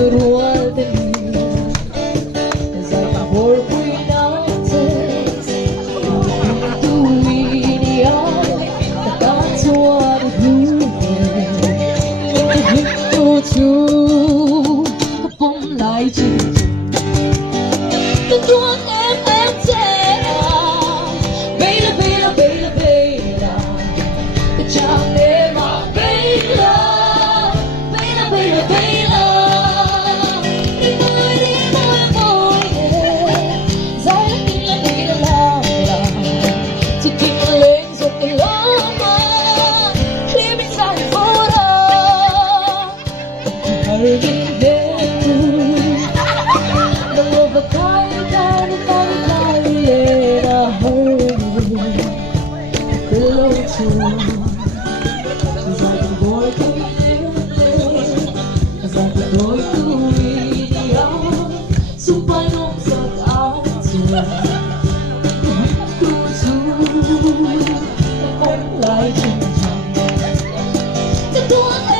ruột tình dài bồi quy nắng pawmlai từng tuôn em sẽ baila baila baila baila chẳng để mà baila baila baila baila đi môi dài tình là đi làm chỉ kinh lên rồi tình lama khi mình dài vô đó hãy lại ṭingṭang